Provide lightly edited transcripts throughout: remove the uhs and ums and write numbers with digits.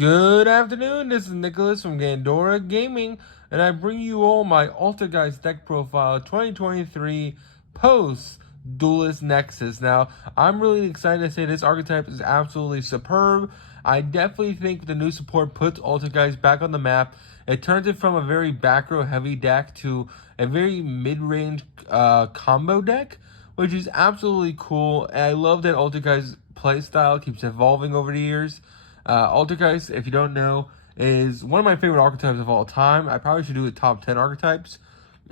Good afternoon, this is Nicholas from Gandora Gaming, and I bring you all my Altergist deck profile 2023 post Duelist Nexus. Now, I'm really excited to say this archetype is absolutely superb. I definitely think the new support puts Altergist back on the map. It turns it from a very back row heavy deck to a very mid-range combo deck, which is absolutely cool. And I love that Altergist playstyle keeps evolving over the years. Altergeist, if you don't know, is one of my favorite archetypes of all time. I probably should do a top 10 archetypes.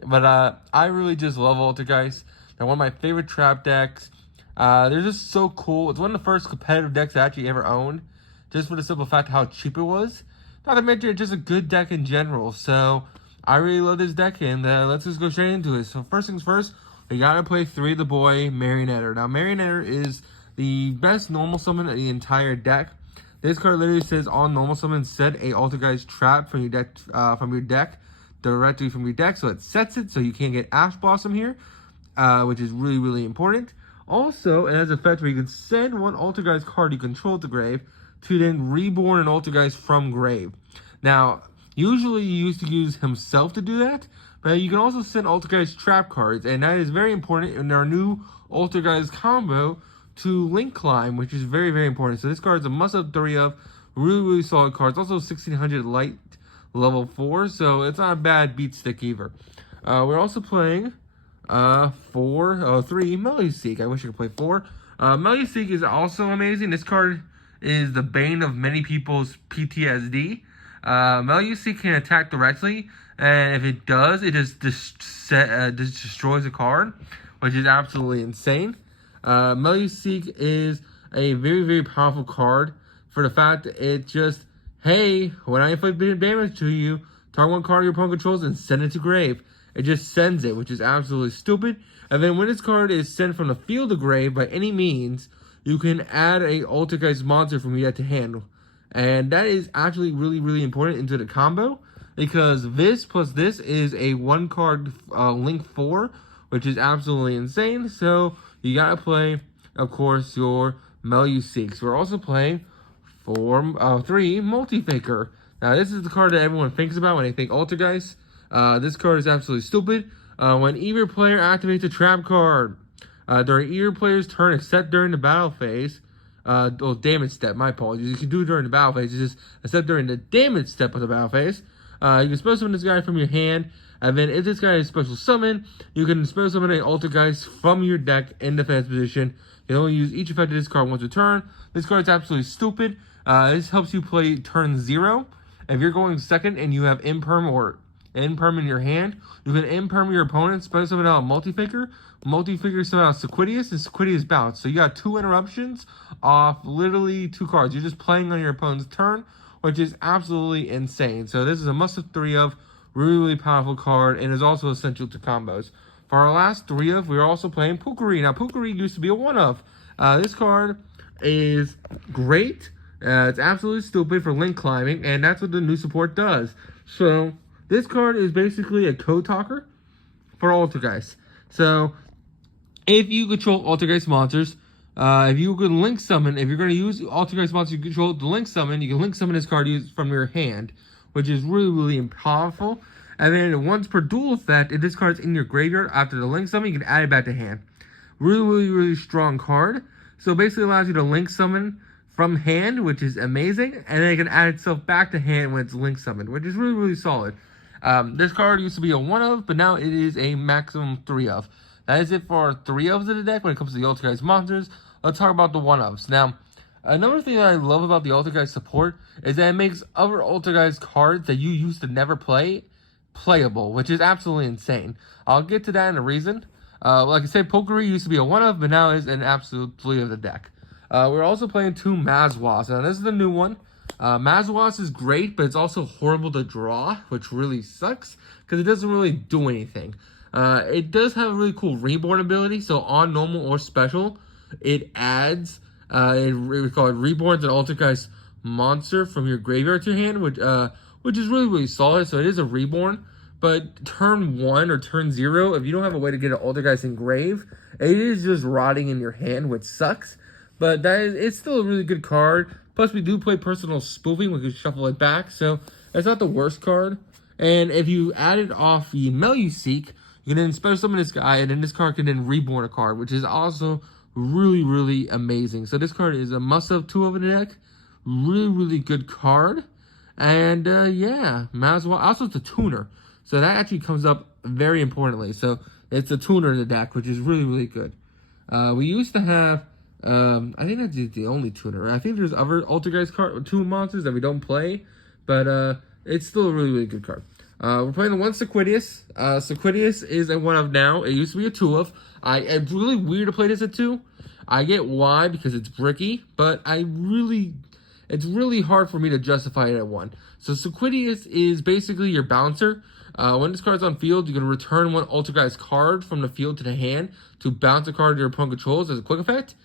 But I really just love Altergeist. They're one of my favorite trap decks. They're just so cool. It's one of the first competitive decks I actually ever owned. Just for the simple fact of how cheap it was. Not to mention, it's just a good deck in general. So, I really love this deck. And let's just go straight into it. So, first things first, we gotta play 3 of the boy, Marionetter. Now, Marionetter is the best normal summon in the entire deck. This card literally says on normal summon, set a Altergeist trap from your deck directly from your deck, so it sets it so you can't get Ash Blossom here, which is really, really important. Also, it has an effect where you can send one Altergeist card you control to grave to then reborn an Altergeist from grave. Now, usually you used to use himself to do that, but you can also send Altergeist trap cards, and that is very important in our new Altergeist combo to Link Climb, which is very, very important. So this card is a must-have 3 of. Really, really solid card. It's also 1600 light level 4, so it's not a bad beat stick either. We're also playing 3 Meluseek. I wish I could play 4. Meluseek is also amazing. This card is the bane of many people's PTSD. Meluseek can attack directly, and if it does, it just destroys a card, which is absolutely insane. Meluseek is a very, very powerful card for the fact that it just, hey, when I inflict damage to you, target one card your opponent controls and send it to grave. It just sends it, which is absolutely stupid. And then when this card is sent from the field to grave by any means, you can add a Altergeist monster from your deck to hand. And that is actually really, really important into the combo, because this plus this is a 1-card Link 4, which is absolutely insane. So you gotta play, of course, your Meluseeks. We're also playing 3 Multifaker. Now, this is the card that everyone thinks about when they think Altergeist. This card is absolutely stupid. When either player activates a trap card during either player's turn, except during the battle phase, damage step, my apologies. You can do it during the battle phase, just except during the damage step of the battle phase. You can special summon this guy from your hand. And then if this guy is special summon, you can special summon an Altergeist from your deck in defense position. You can only use each effect of this card once a turn. This card is absolutely stupid. This helps you play turn 0. If you're going second and you have Imperm in your hand, you can Imperm your opponent, special summon out Multifaker. Multifaker summon out Sequidius, and Sequidius bounce. So you got 2 interruptions off literally 2 cards. You're just playing on your opponent's turn, which is absolutely insane. So this is a must-have 3 of. Really, really powerful card, and is also essential to combos. For our last 3 of, we're also playing Pukari. Now, Pukari used to be a 1 of. This card is great. It's absolutely stupid for Link Climbing, and that's what the new support does. So, this card is basically a code talker for Altergeist. So, if you control Altergeist monsters, if you can Link Summon, if you're going to use Altergeist monsters you control to Link Summon, you can Link Summon this card used from your hand, which is really, really powerful. And then once per dual effect, if this card's in your graveyard after the Link Summon, you can add it back to hand. Really, really, really strong card. So basically allows you to Link Summon from hand, which is amazing. And then it can add itself back to hand when it's Link Summoned, which is really, really solid. This card used to be a 1 of, but now it is a maximum 3 of. That is it for our 3 ofs of the deck when it comes to the Altergeist monsters. Let's talk about the 1 ofs. Now, another thing that I love about the Altergeist support is that it makes other Altergeist cards that you used to never play playable, which is absolutely insane. I'll get to that in a reason. Like I said, Pukari used to be a 1 of, but now is an absolute 3 of the deck. We're also playing 2 Mazwas. Now, this is the new one. Mazwas is great, but it's also horrible to draw, which really sucks, because it doesn't really do anything. It does have a really cool reborn ability, so on normal or special, it adds we call it reborns an Altergeist monster from your graveyard to your hand, which is really, really solid. So it is a reborn. But turn 1 or turn 0, if you don't have a way to get an Altergeist in grave, it is just rotting in your hand, which sucks. But it's still a really good card. Plus, we do play personal spoofing. We can shuffle it back, so it's not the worst card. And if you added off the Meluseek, you can then special summon this guy, and then this card can then reborn a card, which is also really, really amazing. So this card is a must-have 2 of the deck. Really, really good card. And yeah, might as well. Also, it's a tuner. So that actually comes up very importantly. So it's a tuner in the deck, which is really, really good. We used to have, I think that's the only tuner. I think there's other Altergist card, 2 monsters that we don't play. But it's still a really, really good card. We're playing the one Sequidius. Sequidius is a 1 of now. It used to be a 2 of. It's really weird to play this at 2. I get why, because it's bricky. But it's really hard for me to justify it at 1. So Sequidius is basically your bouncer. When this card's on field, you're going to return 1 Altergeist card from the field to the hand to bounce a card your opponent controls as a quick effect,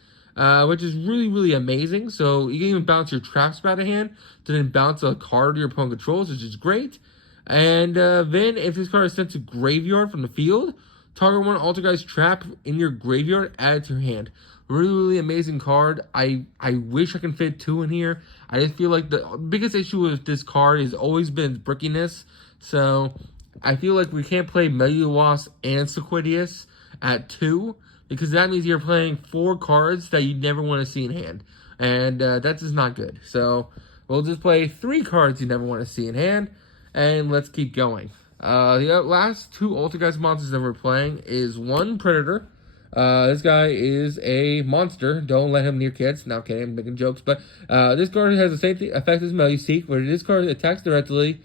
which is really, really amazing. So you can even bounce your trap spot of hand to then bounce a card your opponent controls, which is great. And then if this card is sent to graveyard from the field, target 1 Altergeist trap in your graveyard, add it to your hand. Really, really amazing card. I wish I can fit 2 in here. I just feel like the biggest issue with this card has always been brickiness. So I feel like we can't play Meluwas and Sequidius at 2, because that means you're playing 4 cards that you never want to see in hand. And that's just not good. So we'll just play 3 cards you never want to see in hand, and let's keep going. The last 2 Altergeist monsters that we're playing is 1 Predator. This guy is a monster. Don't let him near kids. No, I'm kidding. I'm making jokes. But this card has the same effect as Meluseek, where this card attacks directly.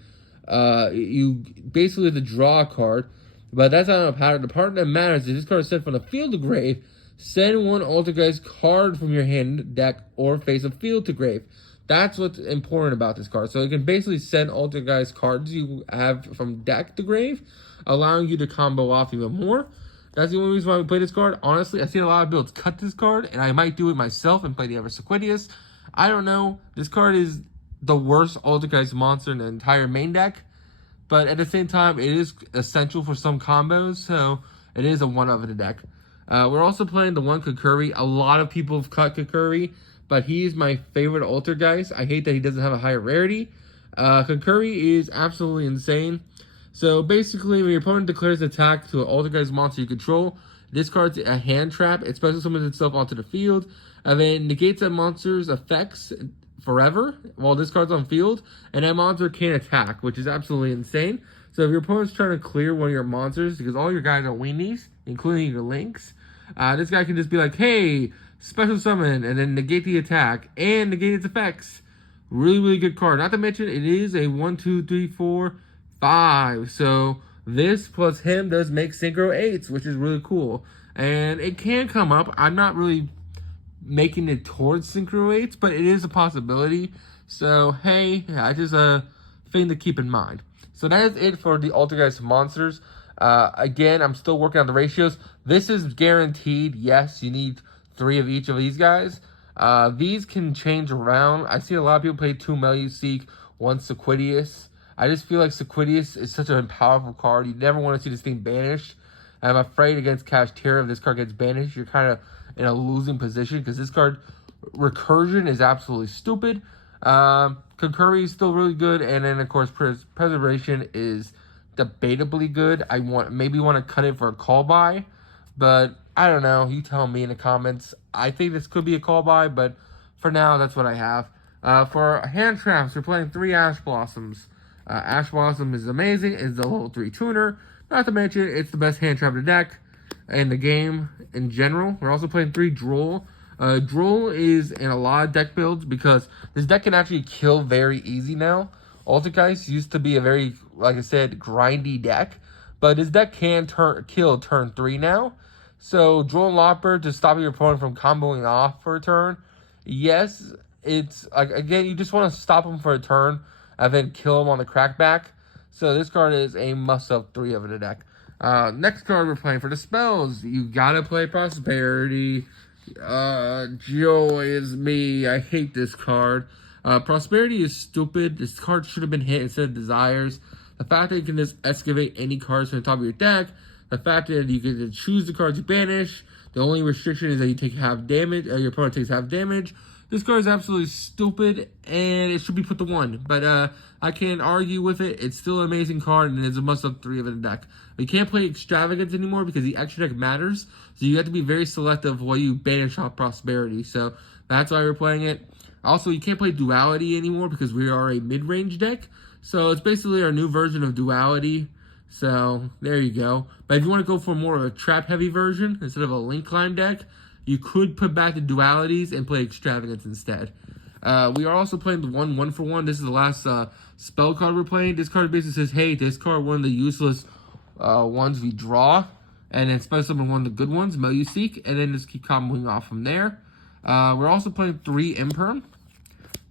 You basically have to draw a card. But that's not a pattern. The part that matters is this card is sent from the field to grave. Send 1 Altergeist card from your hand, deck, or face of field to grave. That's what's important about this card. So you can basically send Altergeist cards you have from deck to grave, allowing you to combo off even more. That's the only reason why we play this card. Honestly, I've seen a lot of builds cut this card, and I might do it myself and play the other Sequidius. I don't know. This card is the worst Altergeist monster in the entire main deck, but at the same time, it is essential for some combos, so it is a 1 of in the deck. We're also playing the 1 Kukuri. A lot of people have cut Kukuri, but he's my favorite Altergeist. I hate that he doesn't have a higher rarity. Kukuri is absolutely insane. So basically, when your opponent declares attack to an Altergeist monster you control, this card's a hand trap. It special summons itself onto the field, and then negates that monster's effects forever while this card's on field, and that monster can't attack, which is absolutely insane. So if your opponent's trying to clear 1 of your monsters, because all your guys are weenies, including your links, this guy can just be like, hey, special summon, and then negate the attack, and negate its effects. Really, really good card. Not to mention, it is a 1, 2, 3, 4, 5. So this plus him does make Synchro 8s, which is really cool. And it can come up. I'm not really making it towards Synchro 8s, but it is a possibility. So, hey, I just a thing to keep in mind. So that is it for the Altergeist monsters. Again, I'm still working on the ratios. This is guaranteed. Yes, you need 3 of each of these guys. These can change around. I see a lot of people play 2 Meluseek, 1 Sequidius. I just feel like Sequidius is such a powerful card. You never want to see this thing banished. I'm afraid against Kashtira, if this card gets banished, you're kind of in a losing position, because this card, Recursion, is absolutely stupid. Kukuri is still really good, and then, of course, Preservation is debatably good. I maybe want to cut it for a call buy, but I don't know. You tell me in the comments. I think this could be a call buy, but for now, that's what I have. For hand traps, we're playing 3 Ash Blossoms. Ash Blossom is amazing. It's a level 3 tuner. Not to mention, it's the best hand trap in the deck and the game in general. We're also playing 3 Droll. Droll is in a lot of deck builds because this deck can actually kill very easy now. Altergeist used to be a very, like I said, grindy deck, but this deck can kill turn 3 now. So Droll Lopper to stop your opponent from comboing off for a turn. Yes, it's like, again, you just want to stop him for a turn and then kill him on the crackback. So this card is a must-have 3 of the deck. Next card we're playing for the spells. You gotta play Prosperity. Joy is me. I hate this card. Prosperity is stupid. This card should have been hit instead of Desires. The fact that you can just excavate any cards from the top of your deck. The fact that you can choose the cards you banish. The only restriction is that you take half damage, your opponent takes half damage. This card is absolutely stupid, and it should be put to 1. But I can't argue with it. It's still an amazing card, and it's a must-have 3 of the deck. You can't play Extravagance anymore because the extra deck matters. So you have to be very selective while you banish off Prosperity. So that's why we're playing it. Also, you can't play Duality anymore because we are a mid-range deck. So it's basically our new version of Duality. So there you go. But if you want to go for more of a trap-heavy version instead of a link climb deck, you could put back the Dualities and play Extravagance instead. We are also playing the 1-1-for-1. This is the last spell card we're playing. This card basically says, hey, discard one of the useless ones we draw, and then special summon one of the good ones, Meluseek, and then just keep comboing off from there. We're also playing 3 Imperm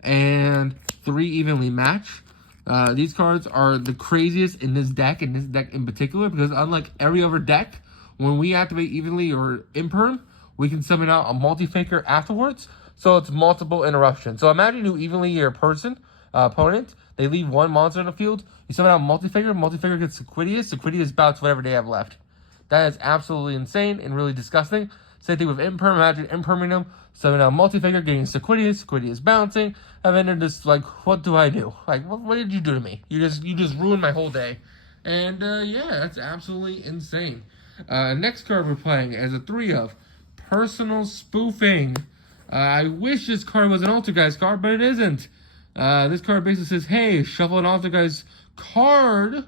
and 3 Evenly Match. These cards are the craziest in this deck in particular, because unlike every other deck, when we activate Evenly or Imperm, we can summon out a multi-faker afterwards, so it's multiple interruptions. So imagine you evenly your opponent, they leave 1 monster on the field, you summon out multi-faker gets Sequidius bouts whatever they have left. That is absolutely insane and really disgusting. Same thing with Imperm, imagine Imperming them, summon out multi-faker, getting Sequidius bouncing, and then they're just like, what do I do? Like, what did you do to me? You just ruined my whole day. And yeah, that's absolutely insane. Next card we're playing is a 3 of Personal Spoofing. I wish this card was an Altergeist card, but it isn't. This card basically says, hey, shuffle an Altergeist card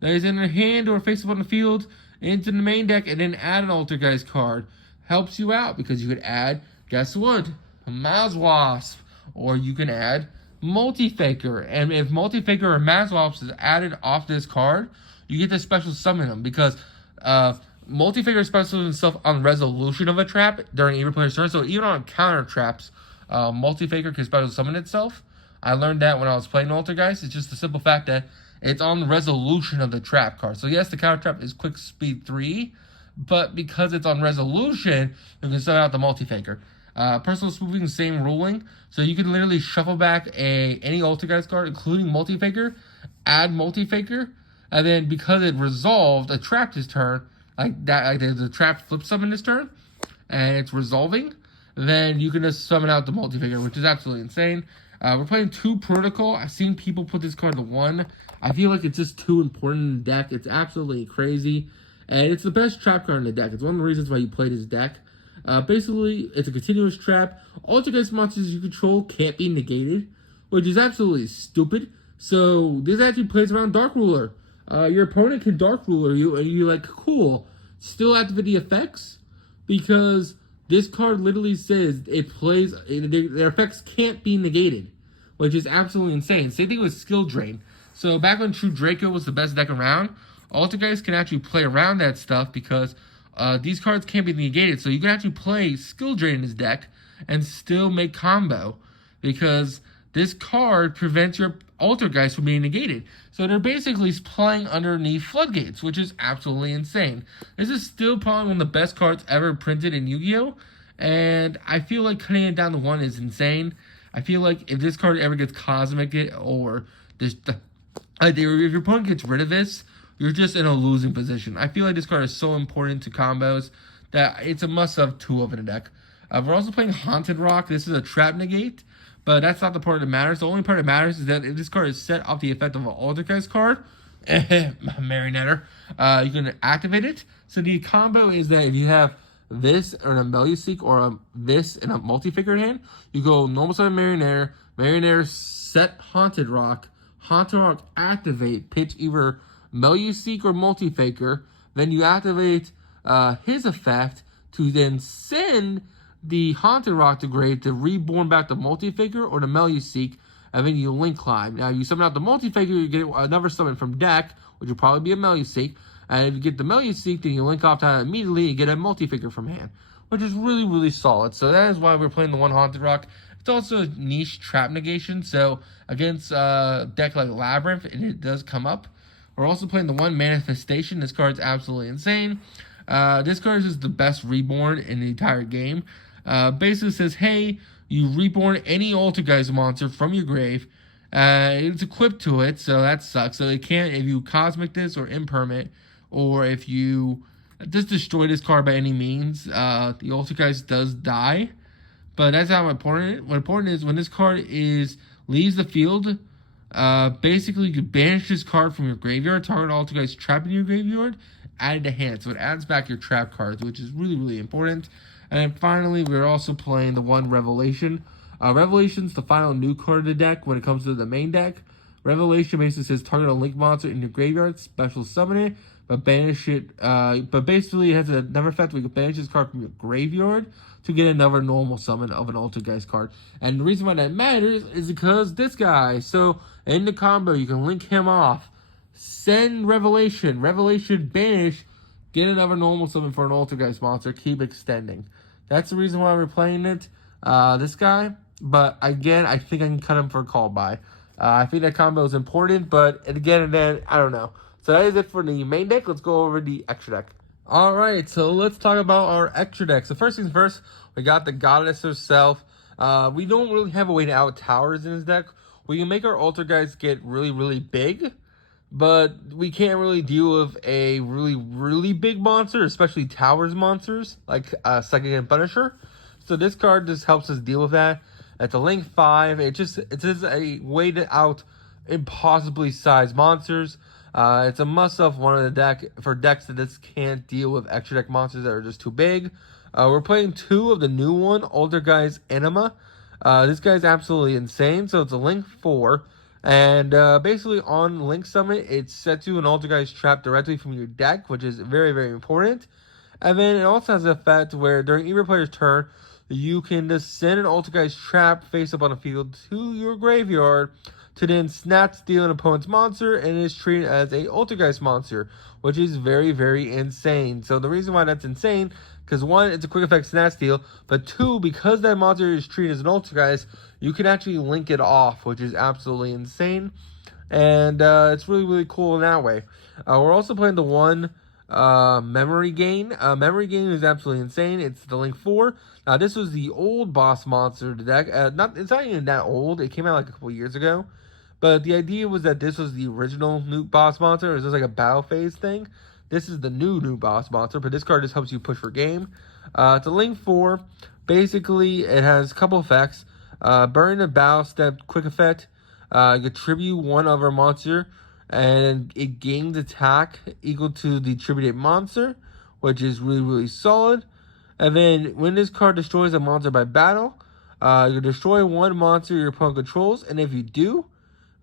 that is in your hand or face up on the field into the main deck, and then add an Altergeist card. Helps you out because you could add, guess what? A Mazwasp. Or you can add Multi-Faker. And if Multi-Faker or Mazwasp is added off this card, you get to special summon them, because Multi-Faker specials himself on resolution of a trap during every player's turn. So even on counter traps, Multi-Faker can special summon itself. I learned that when I was playing Altergeist. It's just the simple fact that it's on the resolution of the trap card. So yes, the counter trap is quick speed 3, but because it's on resolution, you can summon out the Multi-Faker. Personal Spoofing, same ruling. So you can literally shuffle back any Altergeist card, including Multi-Faker, add Multi-Faker, and then because it resolved a trap this turn, like that, like the trap flip summon this turn, and it's resolving, then you can just summon out the Multi-Faker, which is absolutely insane. We're playing 2 Protocol. I've seen people put this card to 1. I feel like it's just too important in the deck. It's absolutely crazy, and it's the best trap card in the deck. It's one of the reasons why you play this deck. Basically, it's a continuous trap. Altergeist monsters you control can't be negated, which is absolutely stupid. So this actually plays around Dark Ruler. Your opponent can Dark Ruler you, and you're like, cool. Still activate the effects, because this card literally says their effects can't be negated, which is absolutely insane. Same thing with Skill Drain. So back when True Draco was the best deck around, Altergeist can actually play around that stuff because these cards can't be negated. So you can actually play Skill Drain in this deck and still make combo, because this card prevents your Altergeist from being negated. So they're basically playing underneath floodgates, which is absolutely insane. This is still probably one of the best cards ever printed in Yu-Gi-Oh! And I feel like cutting it down to 1 is insane. I feel like if this card ever gets Cosmic or this, if your opponent gets rid of this, you're just in a losing position. I feel like this card is so important to combos that it's a must-have 2 of in a deck. We're also playing Haunted Rock. This is a trap negate, but that's not the part that matters. The only part that matters is that if this card is set off the effect of an Altergeist card, Marionetter, you can activate it. So the combo is that if you have this and a Meluseek or this and a Multi-Faker in hand, you go normal summon Marionetter, set Haunted Rock activate, pitch either Meluseek or Multi-Faker, then you activate his effect to then send the Haunted Rock to grave to reborn back the Multi-Faker or the Meluseek, and then you link climb. Now you summon out the Multi-Faker, you get another summon from deck, which will probably be a Meluseek, and if you get the Meluseek, then you link off that immediately and get a Multi-Faker from hand, which is really, really solid. So that is why we're playing the 1 Haunted Rock. It's also a niche trap negation, so against a deck like Labyrinth, it does come up. We're also playing the 1 Manifestation. This card's absolutely insane. This card is the best reborn in the entire game. Basically says, hey, you reborn any Altergeist monster from your grave. It's equipped to it, so that sucks. So it can't, if you Cosmic this or Impermit, or if you just destroy this card by any means, the Altergeist does die. But that's how important. What important is when this card leaves the field. Basically, you can banish this card from your graveyard. Target Altergeist trapped in your graveyard. Add it to hand, so it adds back your trap cards, which is really really important. And then finally, we're also playing the one Revelation. Revelation's the final new card of the deck when it comes to the main deck. Revelation basically says target a link monster in your graveyard, special summon it, but banish it. But basically, it has another effect where you can banish this card from your graveyard to get another normal summon of an Altergeist card. And the reason why that matters is because this guy. So in the combo, you can link him off, send Revelation, banish, get another normal summon for an Altergeist monster, keep extending. That's the reason why we're playing it. This guy. But again, I think I can cut him for a call by. I think that combo is important, but again and then, I don't know. So that is it for the main deck. Let's go over the extra deck. Alright, so let's talk about our extra deck. So first things first, we got the Goddess herself. We don't really have a way to out towers in this deck. We can make our Altergeist get really, really big, but we can't really deal with a really, really big monster, especially towers monsters, like Psychic and Punisher. So this card just helps us deal with that. At the link 5, it's just a way to out impossibly sized monsters. It's a must-have one of the deck for decks that just can't deal with extra deck monsters that are just too big. We're playing 2 of the new one, Altergeist Anima. This guy's absolutely insane. So it's a link 4. And basically on Link Summit, it's set to an Altergeist trap directly from your deck, which is very, very important. And then it also has an effect where during either player's turn, you can just send an Altergeist trap face up on the field to your graveyard to then snatch steal an opponent's monster and is treated as a Altergeist monster, which is very, very insane. So the reason why that's insane, because 1, it's a quick effect snatch steal, but 2, because that monster is treated as an Altergeist, you can actually link it off, which is absolutely insane. And it's really, really cool in that way. We're also playing the one Memory Gain. Memory Gain is absolutely insane. It's the link 4. Now, this was the old boss monster of the deck. It's not even that old. It came out like a couple years ago. But the idea was that this was the original new boss monster. It was just like a battle phase thing. This is the new boss monster. But this card just helps you push for game. It's a link 4. Basically, it has a couple effects. Burn the battle step quick effect. You tribute one other monster. And it gains attack equal to the tributed monster, which is really, really solid. And then when this card destroys a monster by battle, you destroy one monster your opponent controls. And if you do,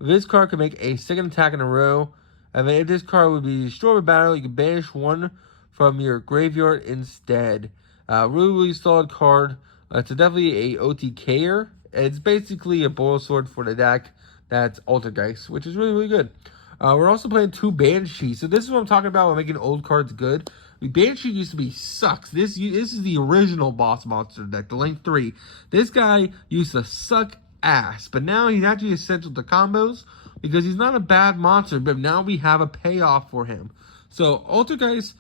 this card can make a second attack in a row. And then if this card would be destroyed by battle, you can banish one from your graveyard instead. Really, really solid card. It's definitely a OTKer. It's basically a boil sword for the deck that's Altergeist, which is really, really good. We're also playing 2 Banshee. So this is what I'm talking about when making old cards good. Banshee used to be sucks. This is the original boss monster deck, the link 3. This guy used to suck ass, but now he's actually essential to combos because he's not a bad monster, but now we have a payoff for him. So Altergeist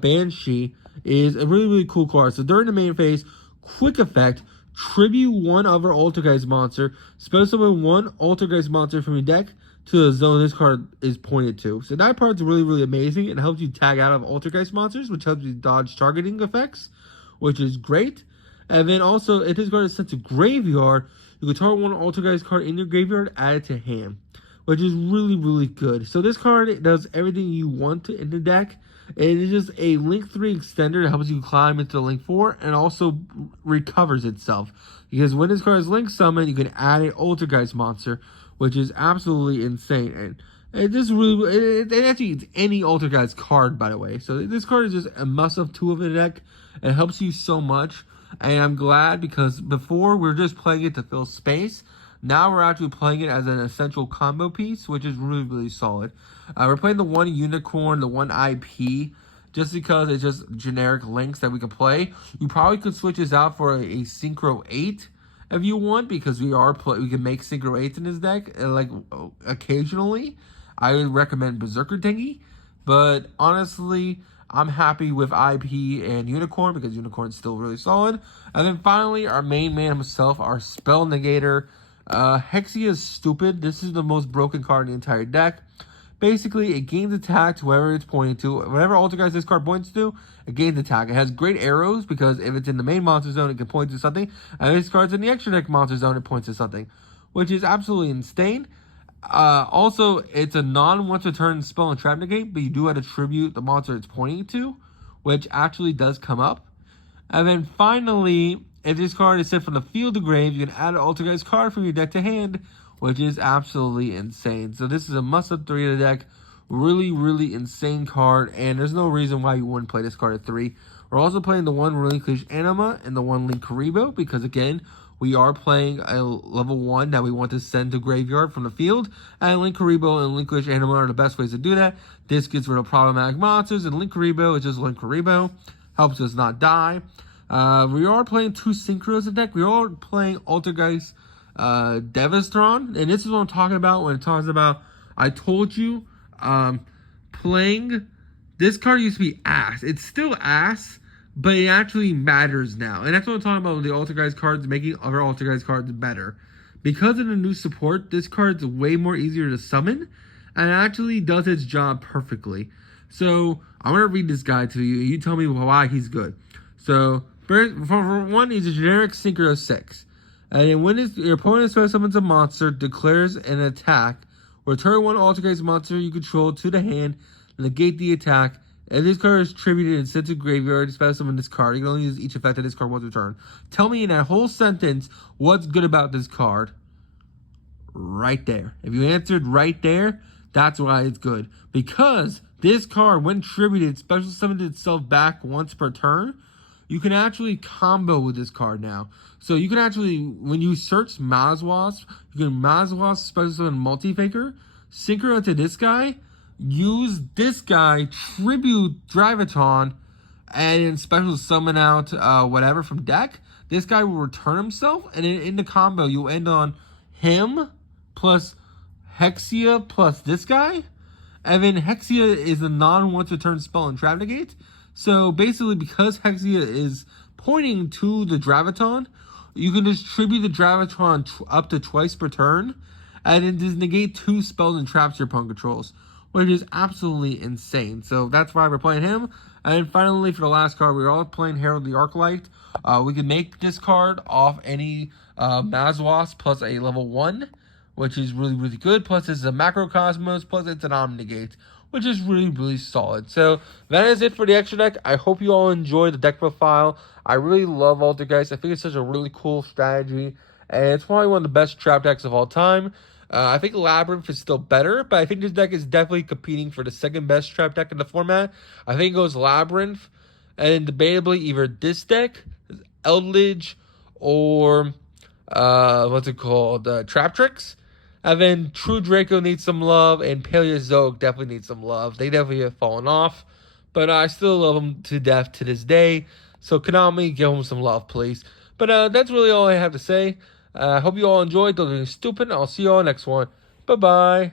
Banshee is a really, really cool card. So during the main phase, quick effect, tribute one other Altergeist monster, spell summon one Altergeist monster from your deck to the zone this card is pointed to. So that part's really, really amazing. It helps you tag out of Altergeist monsters, which helps you dodge targeting effects, which is great. And then also, if this card is sent to graveyard, you can target one Altergeist card in your graveyard, add it to hand, which is really, really good. So this card does everything you want in the deck. It is just a Link 3 extender that helps you climb into the Link 4 and also recovers itself. Because when this card is Link Summon, you can add an Altergeist monster, which is absolutely insane. And it just really, it actually, it's any Altergeist card, by the way. So this card is just a must-have tool of the deck. It helps you so much. And I'm glad because before we were just playing it to fill space. Now we're actually playing it as an essential combo piece, which is really, really solid. We're playing the one Unicorn, the one IP, just because it's just generic links that we can play. You probably could switch this out for a Synchro 8 if you want, because we can make Synchro 8s in this deck, like occasionally. I would recommend Berserker Dingy, but honestly, I'm happy with IP and Unicorn because Unicorn's still really solid. And then finally, our main man himself, our Spell Negator. Hexia is stupid. This is the most broken card in the entire deck. Basically, it gains attack to wherever it's pointing to. Whenever Altergeist this card points to, it gains attack. It has great arrows because if it's in the main monster zone, it can point to something. And if this card's in the extra deck monster zone, it points to something, which is absolutely insane. Also, it's a non-once a turn spell and trap negate, but you do have to tribute the monster it's pointing to, which actually does come up. And then finally, if this card is sent from the field to grave, you can add an Altergeist card from your deck to hand, which is absolutely insane. So this is a must-have 3 of the deck. Really, really insane card, and there's no reason why you wouldn't play this card at 3. We're also playing the 1 Relinquish Anima and the 1 Link Karibo, because again, we are playing a level 1 that we want to send to graveyard from the field, and Link Karibo and Relinquish Anima are the best ways to do that. This gets rid of problematic monsters, and Link Karibo is just Link Karibo. Helps us not die. We are playing 2 Synchros in deck. We are playing Altergeist Devastron, and this is what I'm talking about when it talks about, I told you, playing, this card used to be ass. It's still ass, but it actually matters now. And that's what I'm talking about with the Altergeist cards, making other Altergeist cards better. Because of the new support, this card's way more easier to summon, and it actually does its job perfectly. So, I'm going to read this guy to you, and you tell me why he's good. So, for one, he's a generic Synchro 6. And then when your opponent special summons a monster, declares an attack, return 1 Altergeist monster you control to the hand, negate the attack. If this card is tributed and sent to graveyard, special summon this card. You can only use each effect of this card once a turn. Tell me in that whole sentence what's good about this card. Right there. If you answered right there, that's why it's good. Because this card, when tributed, special summoned itself back once per turn. You can actually combo with this card now. So you can actually, when you search Mazwasp, you can Mazwasp special summon Multi-Faker, synchro to this guy, use this guy, tribute Drivaton, and special summon out whatever from deck. This guy will return himself, and in the combo, you'll end on him plus Hexia plus this guy. And then Hexia is a non-once a turn spell and trap negate. So basically, because Hexia is pointing to the Drivaton, you can just tribute the Drivaton up to twice per turn, and then just negate 2 spells and traps your opponent controls, which is absolutely insane. So that's why we're playing him. And then finally, for the last card, we're all playing Herald the Arclight. We can make this card off any Mazwas plus a level 1, which is really, really good. Plus, it's a Macrocosmos, plus it's an Omnigate, which is really, really solid. So, that is it for the extra deck. I hope you all enjoyed the deck profile. I really love Altergeist. I think it's such a really cool strategy, and it's probably one of the best trap decks of all time. I think Labyrinth is still better, but I think this deck is definitely competing for the second best trap deck in the format. I think it goes Labyrinth, and debatably either this deck, Eldritch, or what's it called, Trap Tricks. And then True Draco needs some love, and Paleozoic definitely needs some love. They definitely have fallen off, but I still love them to death to this day. So Konami, give them some love, please. But that's really all I have to say. I hope you all enjoyed. Don't be stupid. I'll see you all next one. Bye-bye.